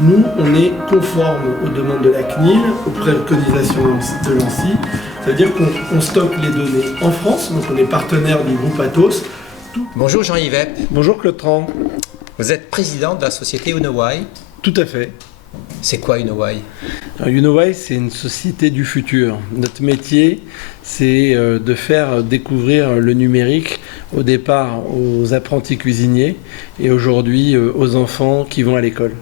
Nous, on est conforme aux demandes de la CNIL, aux préconisations de l'ANSSI. Ça veut dire qu'on stocke les données en France, donc on est partenaire du groupe Atos. Bonjour Jean-Yves Epp. Bonjour Claude Tran. Vous êtes président de la société Unowhy. Tout à fait. C'est quoi Unowhy? Unowhy, c'est une société du futur. Notre métier, c'est de faire découvrir le numérique au départ aux apprentis cuisiniers et aujourd'hui aux enfants qui vont à l'école.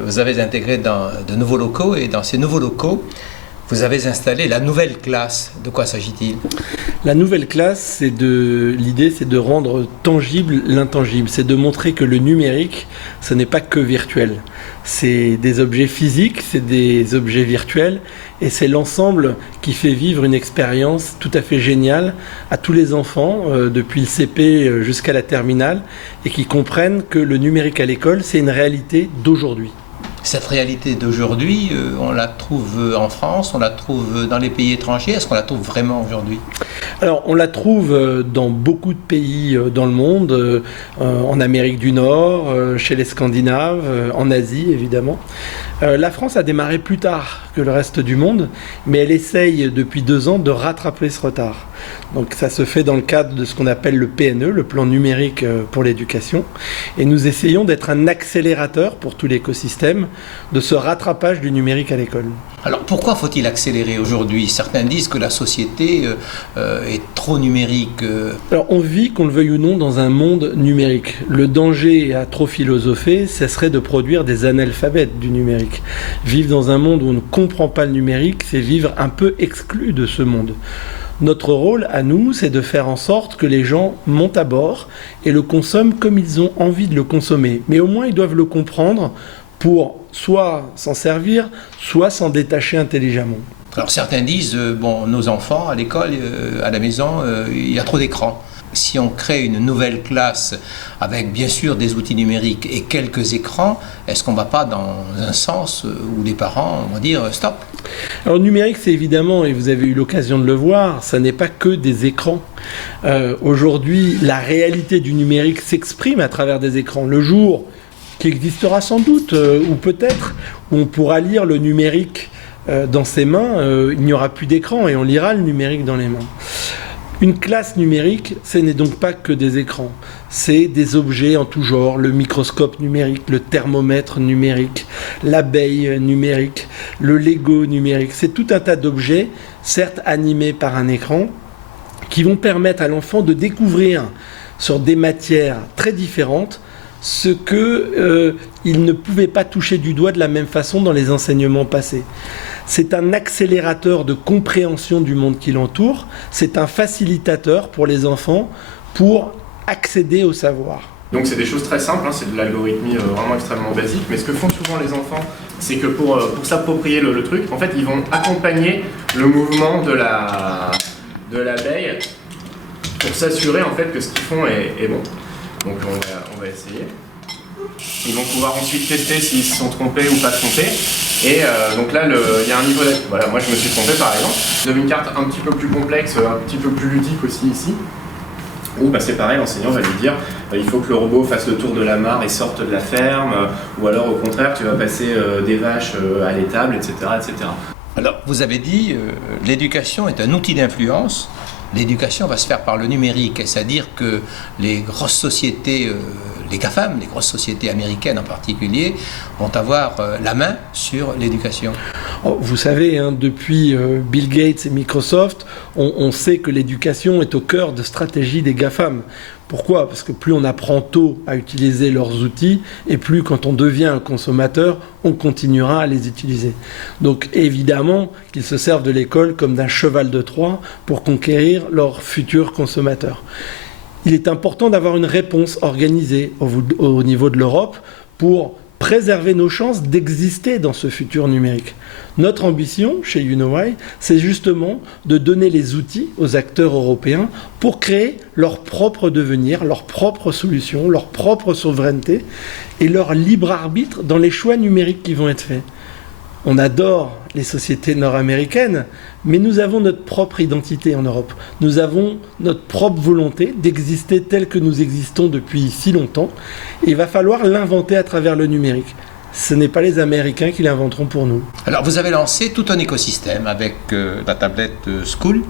Vous avez intégré dans de nouveaux locaux et dans ces nouveaux locaux, vous avez installé la nouvelle classe. De quoi s'agit-il? La nouvelle classe, l'idée, c'est de rendre tangible l'intangible. C'est de montrer que le numérique, ce n'est pas que virtuel. C'est des objets physiques, c'est des objets virtuels, et c'est l'ensemble qui fait vivre une expérience tout à fait géniale à tous les enfants, depuis le CP jusqu'à la terminale, et qui comprennent que le numérique à l'école, c'est une réalité d'aujourd'hui. Cette réalité d'aujourd'hui, on la trouve en France, on la trouve dans les pays étrangers. Est-ce qu'on la trouve vraiment aujourd'hui? Alors, on la trouve dans beaucoup de pays dans le monde, en Amérique du Nord, chez les Scandinaves, en Asie évidemment. La France a démarré plus tard que le reste du monde, mais elle essaye depuis 2 ans de rattraper ce retard. Donc ça se fait dans le cadre de ce qu'on appelle le PNE, le plan numérique pour l'éducation. Et nous essayons d'être un accélérateur pour tout l'écosystème de ce rattrapage du numérique à l'école. Alors pourquoi faut-il accélérer aujourd'hui? Certains disent que la société est trop numérique. Alors on vit, qu'on le veuille ou non, dans un monde numérique. Le danger à trop philosopher, ce serait de produire des analphabètes du numérique. Vivre dans un monde où on ne comprend pas le numérique, c'est vivre un peu exclu de ce monde. Notre rôle à nous, c'est de faire en sorte que les gens montent à bord et le consomment comme ils ont envie de le consommer. Mais au moins, ils doivent le comprendre pour soit s'en servir, soit s'en détacher intelligemment. Alors certains disent, nos enfants à l'école, à la maison, il y a trop d'écrans. Si on crée une nouvelle classe avec bien sûr des outils numériques et quelques écrans, est-ce qu'on ne va pas dans un sens où les parents vont dire stop? Alors le numérique, c'est évidemment, et vous avez eu l'occasion de le voir, ça n'est pas que des écrans. Aujourd'hui, la réalité du numérique s'exprime à travers des écrans. Le jour qui existera sans doute, ou peut-être, où on pourra lire le numérique dans ses mains, il n'y aura plus d'écran et on lira le numérique dans les mains. Une classe numérique, ce n'est donc pas que des écrans. C'est des objets en tout genre, le microscope numérique, le thermomètre numérique, l'abeille numérique, le Lego numérique. C'est tout un tas d'objets, certes animés par un écran, qui vont permettre à l'enfant de découvrir sur des matières très différentes ce qu'il ne pouvait pas toucher du doigt de la même façon dans les enseignements passés. C'est un accélérateur de compréhension du monde qui l'entoure, c'est un facilitateur pour les enfants pour accéder au savoir. Donc c'est des choses très simples, c'est de l'algorithmie vraiment extrêmement basique, mais ce que font souvent les enfants, c'est que pour s'approprier le truc, en fait ils vont accompagner le mouvement de l'abeille pour s'assurer en fait que ce qu'ils font est bon. Donc on va essayer. Ils vont pouvoir ensuite tester s'ils se sont trompés ou pas trompés. Et donc là, il y a un niveau d'activité. Voilà, moi je me suis trompé par exemple. Vous avez une carte un petit peu plus complexe, un petit peu plus ludique aussi ici. Où c'est pareil, l'enseignant va lui dire il faut que le robot fasse le tour de la mare et sorte de la ferme. Ou alors au contraire, tu vas passer des vaches à l'étable, etc., etc. Alors vous avez dit l'éducation est un outil d'influence. L'éducation va se faire par le numérique, c'est-à-dire que les grosses sociétés, les GAFAM, les grosses sociétés américaines en particulier, vont avoir la main sur l'éducation. Vous savez, depuis Bill Gates et Microsoft, on sait que l'éducation est au cœur de stratégie des GAFAM. Pourquoi? Parce que plus on apprend tôt à utiliser leurs outils, et plus quand on devient un consommateur, on continuera à les utiliser. Donc évidemment qu'ils se servent de l'école comme d'un cheval de Troie pour conquérir leurs futurs consommateurs. Il est important d'avoir une réponse organisée au niveau de l'Europe pour préserver nos chances d'exister dans ce futur numérique. Notre ambition chez Unowhy, c'est justement de donner les outils aux acteurs européens pour créer leur propre devenir, leur propre solution, leur propre souveraineté et leur libre arbitre dans les choix numériques qui vont être faits. On adore les sociétés nord-américaines, mais nous avons notre propre identité en Europe. Nous avons notre propre volonté d'exister tel que nous existons depuis si longtemps. Et il va falloir l'inventer à travers le numérique. ce n'est pas les Américains qui l'inventeront pour nous. Alors vous avez lancé tout un écosystème avec la tablette School.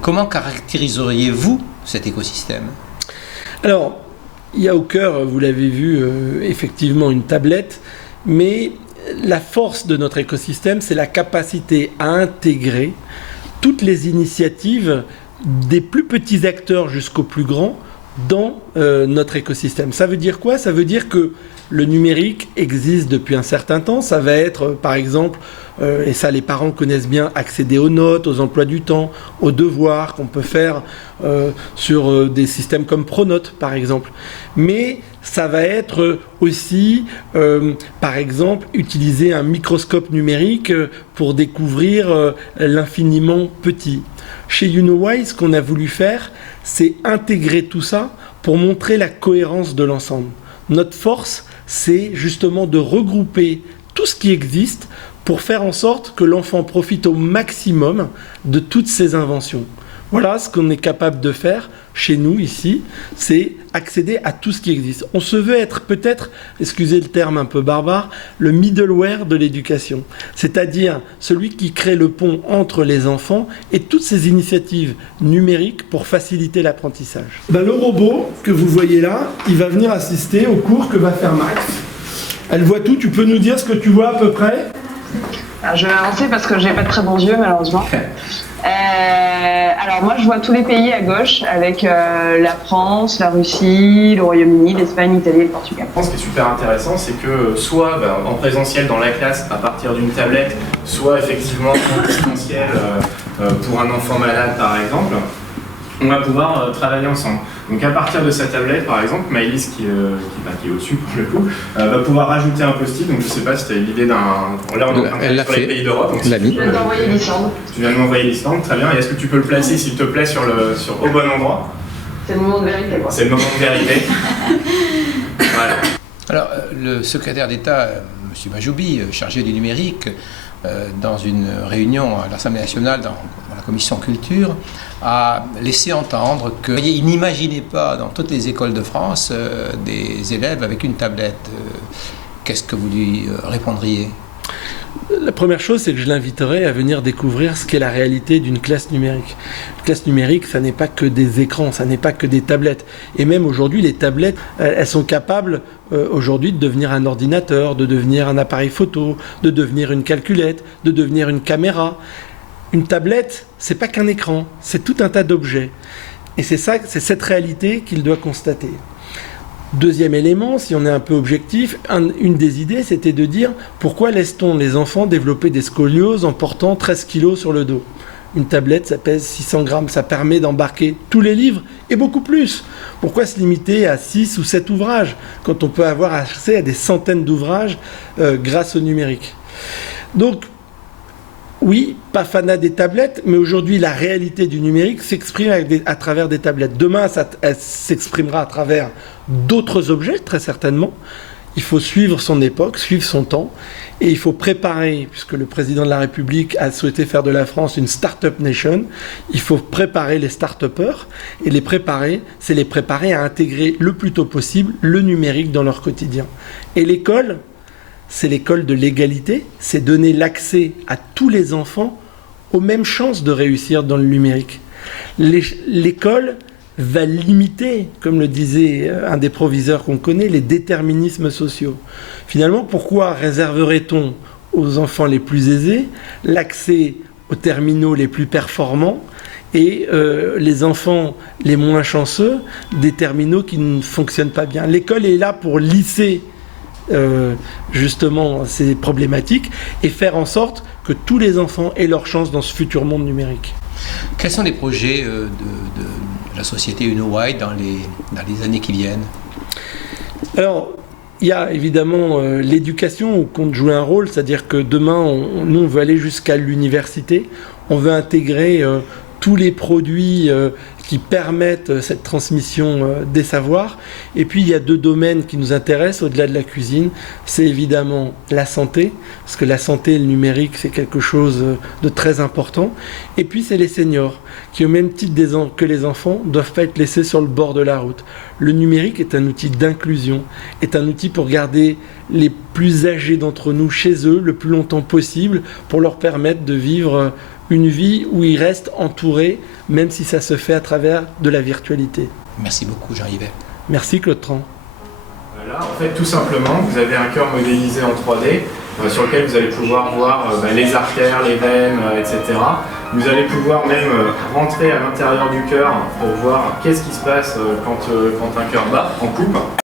Comment caractériseriez-vous cet écosystème ? Alors, il y a au cœur, vous l'avez vu, effectivement une tablette, mais la force de notre écosystème, c'est la capacité à intégrer toutes les initiatives des plus petits acteurs jusqu'aux plus grands dans notre écosystème. Ça veut dire quoi ? Ça veut dire que le numérique existe depuis un certain temps. Ça va être, par exemple, et ça les parents connaissent bien, accéder aux notes, aux emplois du temps, aux devoirs qu'on peut faire sur des systèmes comme Pronote, par exemple. Mais ça va être aussi, par exemple, utiliser un microscope numérique pour découvrir l'infiniment petit. Chez YouKnowWhy, ce qu'on a voulu faire, c'est intégrer tout ça pour montrer la cohérence de l'ensemble. Notre force, c'est justement de regrouper tout ce qui existe pour faire en sorte que l'enfant profite au maximum de toutes ces inventions. Voilà ce qu'on est capable de faire chez nous ici, c'est accéder à tout ce qui existe. On se veut être peut-être, excusez le terme un peu barbare, le middleware de l'éducation, c'est-à-dire celui qui crée le pont entre les enfants et toutes ces initiatives numériques pour faciliter l'apprentissage. Le robot que vous voyez là, il va venir assister au cours que va faire Max. Elle voit tout, tu peux nous dire ce que tu vois à peu près ? Alors, je vais avancer parce que j'ai pas de très bons yeux malheureusement. Alors moi je vois tous les pays à gauche avec la France, la Russie, le Royaume-Uni, l'Espagne, l'Italie et le Portugal. Ce qui est super intéressant, c'est que soit en présentiel dans la classe à partir d'une tablette, soit effectivement en distanciel pour un enfant malade par exemple, on va pouvoir travailler ensemble. Donc à partir de sa tablette, par exemple, Maëlys, qui est au-dessus pour le coup, va pouvoir rajouter un post-it. Donc je ne sais pas si tu as l'idée d'un... Là on est sur les pays d'Europe. Je viens d'envoyer l'Islande. Tu viens de m'envoyer l'Islande, très bien. Et est-ce que tu peux le placer, s'il te plaît, au bon endroit ? C'est le moment de vérité, quoi. C'est le moment de vérité. Voilà. Alors le secrétaire d'État, M. Majoubi, chargé du numérique, dans une réunion à l'Assemblée nationale, dans la commission culture, a laissé entendre qu'il n'imaginait pas dans toutes les écoles de France des élèves avec une tablette. Qu'est-ce que vous lui répondriez ? La première chose, c'est que je l'inviterai à venir découvrir ce qu'est la réalité d'une classe numérique. Une classe numérique, ça n'est pas que des écrans, ça n'est pas que des tablettes. Et même aujourd'hui, les tablettes, elles sont capables aujourd'hui de devenir un ordinateur, de devenir un appareil photo, de devenir une calculette, de devenir une caméra. Une tablette, c'est pas qu'un écran, c'est tout un tas d'objets. Et c'est cette réalité qu'il doit constater. Deuxième élément, si on est un peu objectif, une des idées, c'était de dire pourquoi laisse-t-on les enfants développer des scolioses en portant 13 kilos sur le dos ? Une tablette, ça pèse 600 grammes, ça permet d'embarquer tous les livres et beaucoup plus. Pourquoi se limiter à 6 ou 7 ouvrages quand on peut avoir accès à des centaines d'ouvrages grâce au numérique ? Donc, oui, pas fanat des tablettes, mais aujourd'hui, la réalité du numérique s'exprime à travers des tablettes. Demain, elle s'exprimera à travers d'autres objets, très certainement. Il faut suivre son époque, suivre son temps, et il faut préparer, puisque le président de la République a souhaité faire de la France une start-up nation, il faut préparer les start-upers, et les préparer, c'est les préparer à intégrer le plus tôt possible le numérique dans leur quotidien. Et l'école, c'est l'école de l'égalité, c'est donner l'accès à tous les enfants aux mêmes chances de réussir dans le numérique. L'école va limiter, comme le disait un des proviseurs qu'on connaît, les déterminismes sociaux. Finalement, pourquoi réserverait-on aux enfants les plus aisés l'accès aux terminaux les plus performants et les enfants les moins chanceux des terminaux qui ne fonctionnent pas bien ? L'école est là pour lisser justement ces problématiques et faire en sorte que tous les enfants aient leur chance dans ce futur monde numérique. Quels sont les projets de la société YouKnowWhy dans les années qui viennent ? Alors, il y a évidemment l'éducation où compte jouer un rôle, c'est-à-dire que demain, nous on veut aller jusqu'à l'université, on veut intégrer tous les produits qui permettent cette transmission des savoirs. Et puis il y a 2 domaines qui nous intéressent au-delà de la cuisine. C'est évidemment la santé, parce que la santé et le numérique, c'est quelque chose de très important. Et puis c'est les seniors, qui au même titre que les enfants, ne doivent pas être laissés sur le bord de la route. Le numérique est un outil d'inclusion, est un outil pour garder les plus âgés d'entre nous chez eux le plus longtemps possible, pour leur permettre de vivre une vie où ils restent entourés, même si ça se fait à travers de la virtualité. Merci beaucoup, Jean-Yves. Merci Claude Tran. Là, en fait, tout simplement, vous avez un cœur modélisé en 3D sur lequel vous allez pouvoir voir les artères, les veines, etc. Vous allez pouvoir même rentrer à l'intérieur du cœur pour voir qu'est-ce qui se passe quand un cœur bat en coupe.